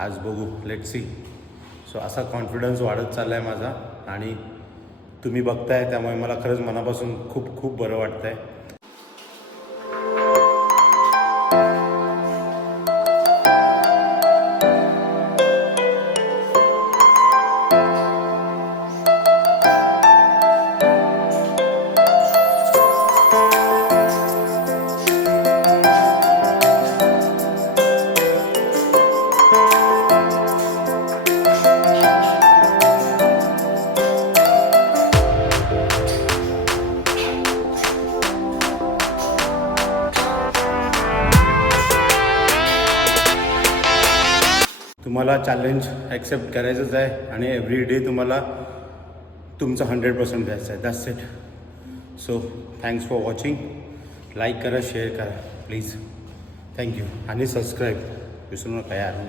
आज बघू, let see. So असा कॉन्फिडन्स वाढत चालला आहे माझा आणि तुम्ही बघताय त्यामुळे मला खरंच मनापासून खूप खूप बरं वाटतं आहे. तुम्हाला चॅलेंज ॲक्सेप्ट करायचंच आहे आणि एव्हरी डे तुम्हाला तुमचं 100% द्यायचं आहे. That's it. So thanks for watching. Like करा, शेअर करा प्लीज. थँक्यू आणि सबस्क्राईब विसरू नका यार.